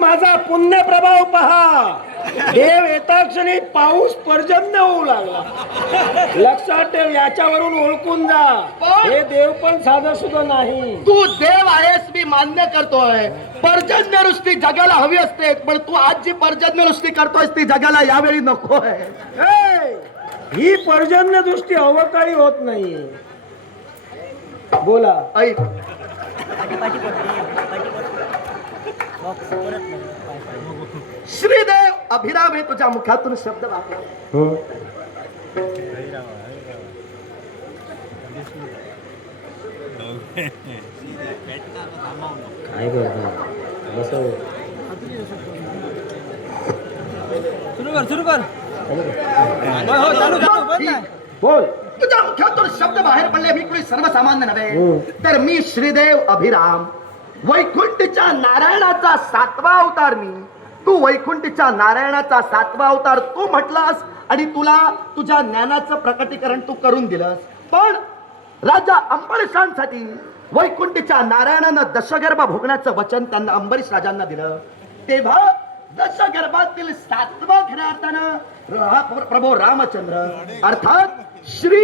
माझा पुण्य प्रभाव पहा. देव येता क्षणी पाऊस पर्जन्य होऊ लागला. लक्षात ठेव, याच्यावरून ओळखून जा, हे देव पण साधं सुद्धा नाही. तू देव आहेस मी मान्य करतोय. पर्जन्य वृष्टी जगाला हवी असते, पण तू आज जी पर्जन्य वृष्टी करतोयस ती जगाला यावेळी नकोय. ही पर्जन्य दृष्टी अवकाळी होत नाहीये. बोला. ऐक, श्रीदेव अभिराम हे तुझ्या मुखातून शब्द वापरा. काय सुरू कर हो, चालू बोल. तुझ्या मुखातून शब्द बाहेर पडले. मी कोणी सर्वसामान्य नव्हे, तर मी श्रीदेव अभिराम, वैकुंठच्या नारायणाचा 7वा अवतार मी. तू वैकुंठच्या नारायणाचा 7वा अवतार तू म्हटलास आणि तुला तुझ्या ज्ञानाचं प्रकटीकरण तू करून दिलंस. पण राजा अंबरीशांसाठी वैकुंठच्या नारायणानं दशगर्भ भोगण्याचं वचन त्यांना अंबरीश राजांना दिलं. तेव्हा दशगर्भातील 7वा खऱ्या अर्थानं प्रभू रामचंद्र, अर्थात श्री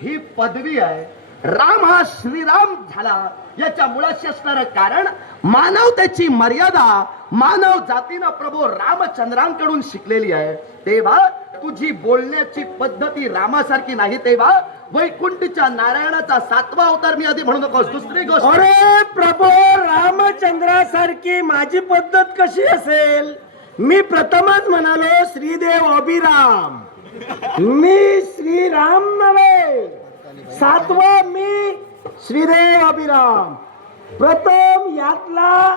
ही पदवी आहे. राम हा श्रीराम झाला याच्या मुळाशी असणारं कारण मानवतेची मर्यादा मानव जातीनं प्रभू रामचंद्रांकडून शिकलेली आहे. तेव्हा तुझी बोलण्याची पद्धती रामासारखी नाही. तेव्हा वैकुंठच्या नारायणाचा 7वा अवतार मी आधी म्हणू नकोस. दुसरी गोष्ट, अरे प्रभू रामचंद्रासारखी माझी पद्धत कशी असेल? मी प्रथमच म्हणालो श्रीदेव अभिराम, मी श्रीराम नव्हे. 7वा मी श्रीदेव अभिराम. प्रथम यातला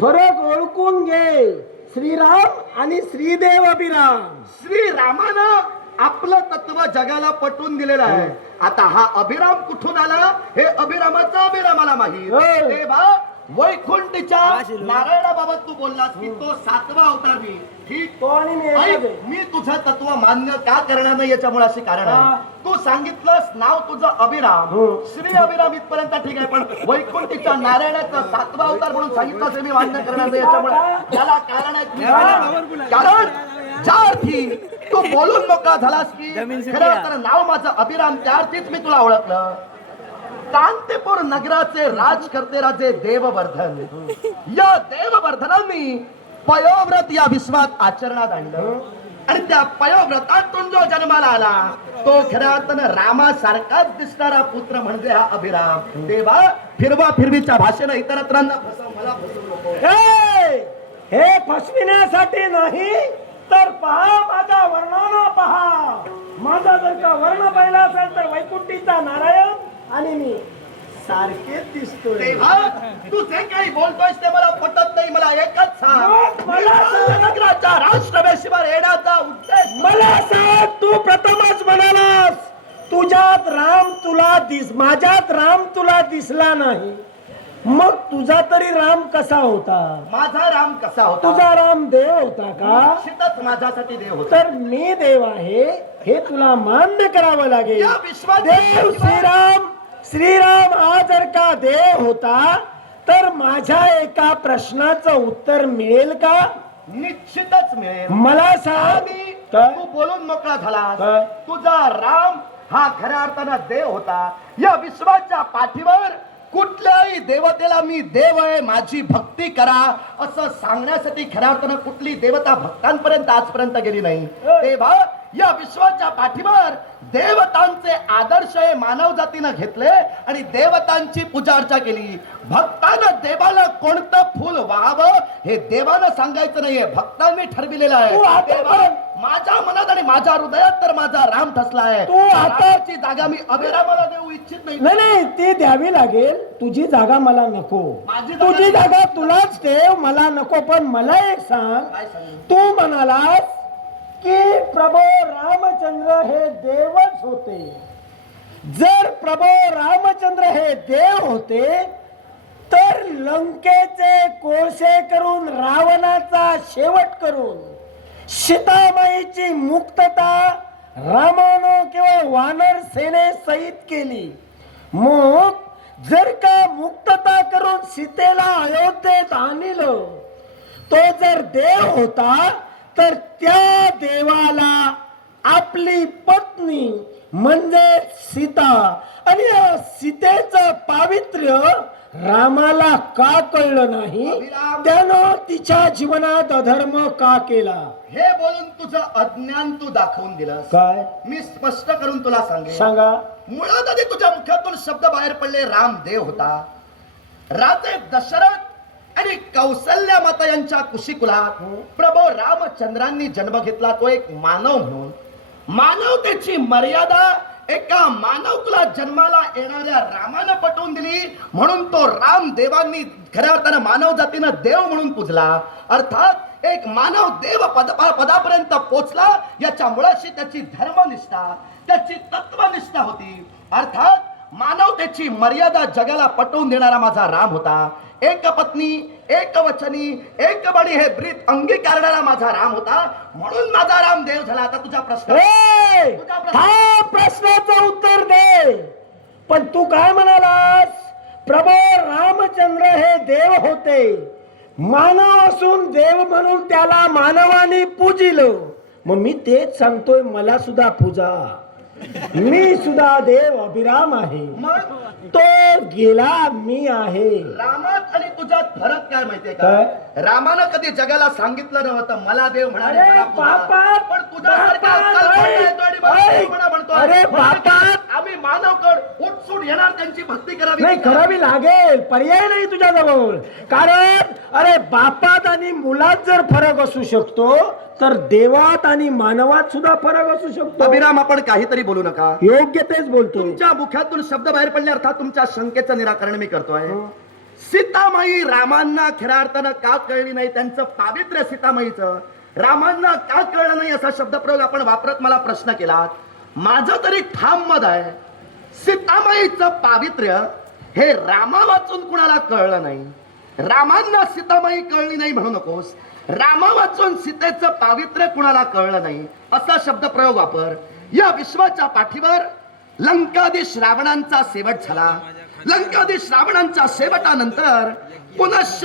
फरक ओळखून घे, श्रीराम आणि श्रीदेव अभिराम. श्रीरामानं आपलं तत्व जगाला पटवून दिलेलं आहे. आता हा अभिराम कुठून आला हे अभिरामाचा अभिरामाला माहित. तेव्हा वैकुंठच्या नारायणाबाबत तू बोललास की तो 7वा अवतार मी. ठीक, मी तुझं तत्व मान्य का करणार नाही याच्यामुळे अशी कारण आहे. तू सांगितलंस नाव तुझं अभिराम, श्री अभिराम इथपर्यंत ठीक आहे, पण वैकुंठच्या नारायणाचा 7वा अवतार म्हणून सांगितलं हे मी मान्य करणार नाही. याच्यामुळे त्याला कारण आहे. कारण ज्या अर्थी तू बोलून मोकळा झालास की खरं तर नाव माझं अभिराम, त्या अर्थीच मी तुला ओळखलं. कांतीपूर नगराचे राजकर्ते राजे देववर्धन, या देववर्धनांनी पयोव्रत या विश्वात आचरणात आणलं आणि त्या पयोव्रतातून जो जन्माला आला तो खऱ्या अर्थानं रामासारखाच दिसणारा पुत्र म्हणजे हा अभिराम. तेव्हा फिरवा फिरवीच्या भाषेनं इतरांना फसव, मला फसवू नको. हे फसविण्यासाठी नाही, तर पहा माझा वर्णन पहा. माझा जर का वर्ण पाहिला असेल तर वैकुंठीचा नारायण आणि मी सारखेच दिसतोय. तेव्हा तू जे काही बोलतोयस ते मला पटत नाही. मला एकच सांग, नगराच्या राष्ट्रवेशीवर येण्याचा उद्देश मला सांग. तू प्रथमच म्हणालास तुझ्यात राम तुला माझ्यात राम तुला दिसला नाही. मग तुझा तरी राम कसा होता? माझा राम कसा होता? तुझा राम देव होता का? निश्चितच माझ्यासाठी देव होता. तर मी देव आहे हे तुला मान्य करावं लागेल. या विश्वात देव श्रीराम हा जर का देव होता तर माझ्या एका प्रश्नाचं उत्तर मिळेल का? निश्चितच मिळेल. मला सांग. तू बोलून मोकळा झाला. तुझा राम हा खऱ्या अर्थानं देव होता. या विश्वाच्या पाठीवर कुठल्याही देवतेला मी देव आहे, माझी भक्ती करा असं सांगण्यासाठी खऱ्या अर्थानं कुठली देवता भक्तांपर्यंत आजपर्यंत गेली नाही. तेव्हा या विश्वाच्या पाठीवर देवतांचे आदर्श हे मानव जातीनं घेतले आणि देवतांची पूजा अर्चा केली. भक्तानं देवाला कोणतं फुल वाहावं हे देवानं सांगायचं नाहीये, भक्तांनी ठरविलेलं आहे. माझ्या मनात आणि माझ्या हृदयात तर माझा राम ठसला आहे. तू आताची जागा मी अभिरामाला देऊ इच्छित नाही. नाही, ती द्यावी लागेल. तुझी जागा मला नको. तुझी जागा तुलाच ठेव, मला नको. पण मला एक सांग, तू म्हणालास की प्रभू रामचंद्र हे देवच होते. जर प्रभू रामचंद्र हे देव होते तर लंकेचे कोळसे करून रावणाचा शेवट करून सीतामाईची मुक्तता रामानं किंवा वानर सेने सहित केली. मग जर का मुक्तता करून सीतेला अयोध्येत आणलं तो जर देव होता तर त्या देवाला आपली पत्नी म्हणजे सीता आणि या सीतेचं पावित्र्य रामाला का कळलं नाही, त्यानं तिच्या जीवनात अधर्म का केला? हे बोलून तुझं अज्ञान तू दाखवून दिलंस. काय मी स्पष्ट करून तुला सांगेन. सांगा. मुळात आधी तुझ्या मुखातून शब्द बाहेर पडले राम देव होता. राजे दशरथ आणि कौसल्या माता यांच्या कुशीकुलात प्रभू रामचंद्रांनी जन्म घेतला. तो एक मानव म्हणून मानवतेची मर्यादा एका मानव कुलात जन्माला येणाऱ्या रामानं पटवून दिली. म्हणून तो राम देवांनी खऱ्या अर्थानं मानव जातीनं देव म्हणून पूजला. अर्थात एक मानव देव पदापर्यंत पोचला. याच्या मुळाशी त्याची धर्मनिष्ठा, त्याची तत्वनिष्ठा होती. अर्थात मानवतेची मर्यादा जगाला पटवून देणारा माझा राम होता. एक पत्नी, एक वचनी, एक बळी हे ब्रीत अंगीकारणारा माझा राम होता. म्हणून माझा राम देव झाला. आता तुझा प्रश्न, हा प्रश्नाचं उत्तर दे. पण तू काय म्हणालास? प्रभू रामचंद्र हे देव होते. मानव असून देव म्हणून त्याला मानवाने पूजिलं. मग मी तेच सांगतोय, मला सुद्धा पूजा. मी सुद्धा देव अभिराम आहे. मग तो गेला, मी आहे. रामात आणि तुझ्यात फरक काय माहितीये काय? का? रामानं कधी जगाला सांगितलं नव्हतं मला देव म्हणाले, अरे मला पूजा. बापा, पण तुझ्यासारखा अक्कलखोटा येतो आणि मला देव म्हणतो. अरे बापा, आम्ही मानवकड उठसूट येणार, त्यांची भक्ती करावी. नाही, करावी लागेल. पर्याय नाही तुझ्याजवळ. कारण अरे बापात आणि मुलात जर फरक असू शकतो तर देवात आणि मानवात सुद्धा फरक असू शकतो. अभिराम, आपण काहीतरी बोलू नका. योग्य तेच बोलतो. तुमच्या मुखातून शब्द बाहेर पडले, अर्थात तुमच्या शंकेचं निराकरण मी करतोय. सीतामाई रामांना खऱ्या अर्थानं का कळली नाही, त्यांचं पावित्र्य सीतामाईचं रामांना का कळलं नाही असा शब्दप्रयोग आपण वापरत मला प्रश्न केला. माझं तरी ठाम मत आहे, सीतामाईचं पावित्र्य हे रामा वाचून कुणाला कळलं नाही. रामांना सीतामाई कळली नाही म्हणू नकोस. रामा वाचून सीतेचं पावित्र्य कुणाला कळलं नाही असा शब्दप्रयोग वापर. या विश्वाच्या पाठीवर लंकाधीश रावणांचा शेवट झाला. लंकाधीश रावणांच्या शेवटानंतर पुनश्च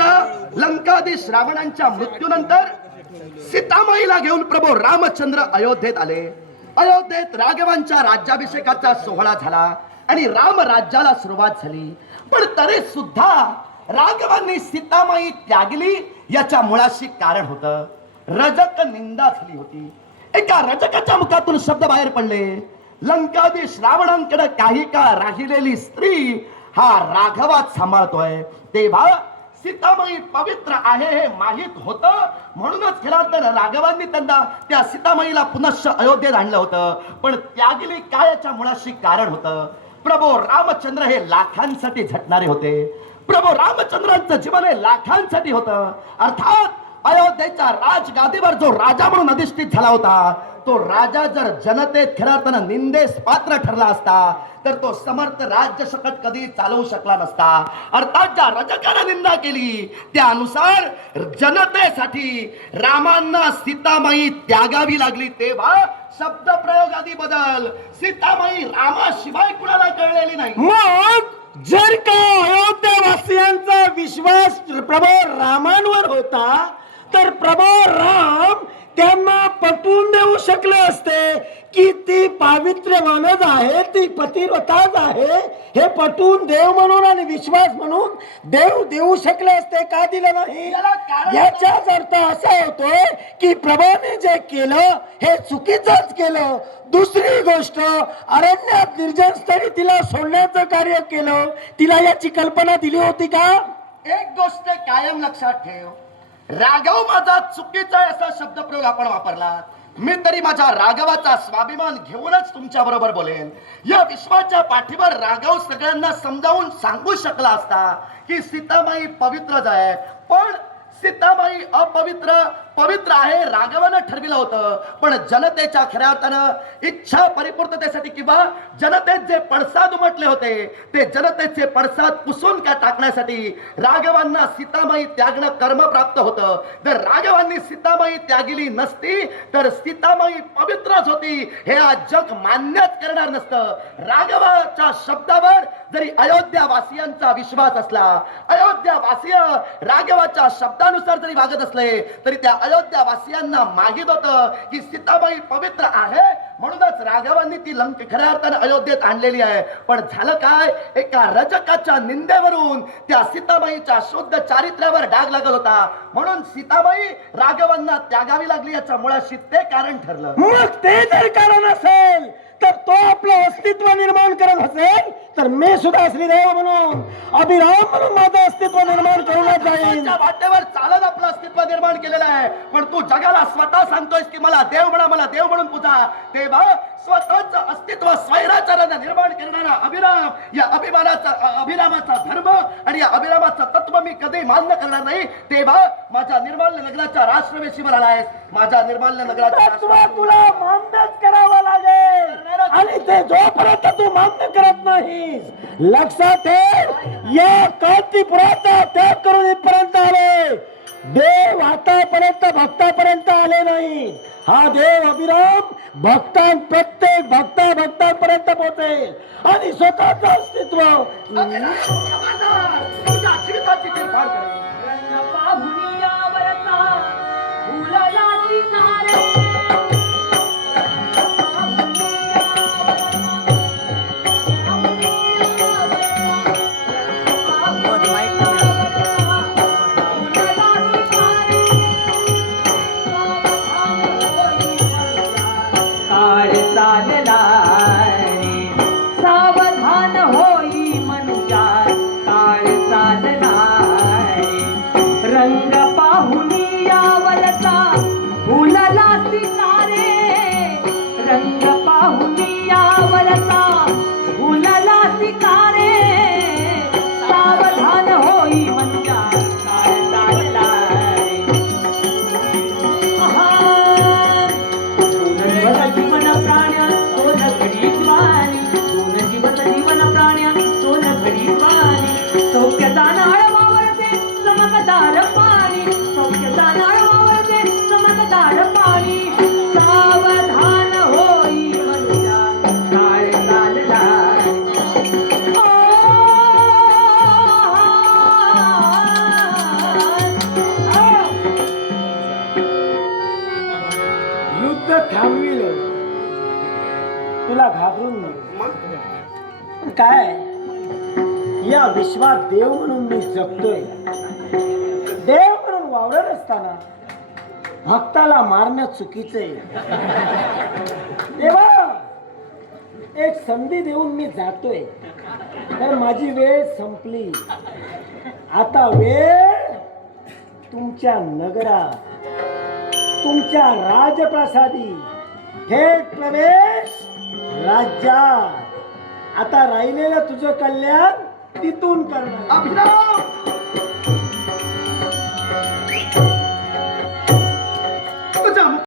लंकाधीश रावणांच्या मृत्यूनंतर सीतामाईला घेऊन प्रभू रामचंद्र अयोध्येत आले. अयोध्येत राघवांच्या राज्याभिषेकाचा सोहळा झाला आणि राम राज्याला सुरुवात झाली. पण तरी सुद्धा राघवांनी सीतामाई त्यागली. याच्या मुळाशी कारण होतं रजक निंदा झाली होती. एका रजकाच्या मुखातून शब्द बाहेर पडले, लंकाधीश रावणांकडे काही काळ राहिलेली स्त्री हा राघवात सांभाळतोय. तेव्हा सीतामाई पवित्र आहे हे माहित होतं. म्हणूनच खरं तर राघवांनी त्यांना त्या सीतामाईला पुनश्च अयोध्येत आणलं होतं. पण त्यागली काय याच्या मुळाशी कारण होतं. प्रभू रामचंद्र हे लाखांसाठी झटणारे होते. प्रभू रामचंद्रांचं जीवन हे लाखांसाठी होतं. अर्थात अयोध्येच्या राजगादीवर जो राजा म्हणून अधिष्ठित झाला होता, तो राजा जर जनतेत खऱ्या अर्थानं निंदेस पात्र ठरला असता तर तो समर्थ राज्य शकट कधी चालवू शकला नसता. अर्थात ज्या रजकाने निंदा केली त्यानुसार जनतेसाठी रामांना सीतामाई त्यागावी लागली. तेव्हा शब्द प्रयोग आधी बदल. सीतामाई रामाशिवाय कुणाला कळलेली नाही. मग जर का अयोध्यावासियांचा विश्वास प्रभू रामांवर होता तर प्रभू राम त्यांना पटवून देऊ शकले असते की ती पावित्र्यवानच आहे, ती पतिव्रताच आहे. हे पटवून देव म्हणून आणि विश्वास म्हणून देव देऊ शकले असते. का दिलं नाही? याचाच अर्थ असा होतोय की प्रभूने जे केलं हे चुकीचंच केलं. दुसरी गोष्ट, अरण्यात निर्जन स्थळी तिला सोडण्याचं कार्य केलं. तिला याची कल्पना दिली होती का? एक गोष्ट कायम लक्षात ठेव, राघव माझा चुकीचा असा शब्दप्रयोग आपण वापरला. मी तरी माझ्या राघवाचा स्वाभिमान घेऊनच तुमच्या बरोबर बोलेन. या विश्वाच्या पाठीवर राघव सगळ्यांना समजावून सांगू शकला असता की सीतामाई पवित्रच आहे. पण सीतामाई अपवित्र पवित्र आहे राघवानं ठरविलं होतं, पण जनतेच्या खऱ्या अर्थानं इच्छा परिपूर्ततेसाठी किंवा जनतेत जे पडसाद उमटले होते ते जनतेचे पडसाद पुसून का टाकण्यासाठी राघवांना सीतामाई त्यागणं कर्म प्राप्त होतं. जर राघवांनी सीतामाई त्यागिली नसती तर सीतामाई पवित्रच होती हे आज जग मान्यच करणार नसतं. राघवाच्या शब्दावर जरी अयोध्यावासियांचा विश्वास असला, अयोध्यावासीय राघवाच्या शब्दानुसार जरी वागत असले तरी त्या अयोध्यावासियांना माहित होतं की सीताबाई पवित्र आहे, म्हणूनच राघवांनी ती खऱ्या अर्थाने अयोध्येत आणलेली आहे. पण झालं काय, एका रजकाच्या निंदेवरून त्या सीताबाईच्या शुद्ध चारित्र्यावर डाग लागत होता, म्हणून सीताबाई राघवांना त्यागावी लागली. याच्या मुळाशी ते कारण ठरलं. मग ते जर कारण असेल तर तो आपलं अस्तित्व निर्माण करत असेल तर मी सुद्धा श्रीदेव म्हणून अभिराम म्हणून माझं अस्तित्व निर्माण करूनच जाईल. वाटेवर चालत आपलं अस्तित्व निर्माण केलेलं आहे, पण तू जगाला स्वतः सांगतोयस की मला देव म्हणा, मला देव म्हणून पूजा. तेव्हा स्वतःच अस्तित्व स्वैराचाराने निर्माण करणारा अभिराम, या अभिरामाचा धर्म आणि या अभिरामाचं तत्व मी कधी मान्य करणार नाही. तेव्हा माझ्या निर्माल्य नगराच्या राष्ट्रवेशीवर आलायस, माझ्या निर्माल्य नगराच्या तत्व तुला मान्यच करावं लागेल आणि ते जोपर्यंत तू मान्य करत नाहीस, लक्षात ठेव, या कांतीपुराचा त्याग करून इथपर्यंत आले. देव आतापर्यंत भक्तापर्यंत आले नाही. हा देव अभिराम प्रत्येक भक्तापर्यंत पोहोचेल आणि स्वतःच अस्तित्व तुझ्या जीविताची निर्माण करेल. सावधान होई मनुष्या काळ चालणार, रंग पाहुनी यावरचा फुलला सितारे, रंग पाहुनी यावरचा फुलला सितारे, सावधान होई मनुष्या काळ चालणार. जीवन प्राण्या तो नगरी वाणी, दोन जीवन प्राण्या तो नगरी वाणी, सौख्यता नाळ वावरते चमकदार पाणी, सौख्यता नाळ वावरते चमकदार पाणी, सावधान होई मनुष्या काळ चालला. युद्ध थांबविले, तुला घाबरून नाही. पण काय, या विश्वात देव म्हणून मी जगतोय. देव म्हणून वावरत असताना भक्ताला मारणं चुकीचं आहे. देवा, एक संधी देऊन मी जातोय, तर माझी वेळ संपली. आता वेळ तुमच्या नगरात, तुमच्या राजप्रासादी थेट प्रवेश राज्यात. आता राहिलेलं तुझं कल्याण तिथून करणार. अभिराम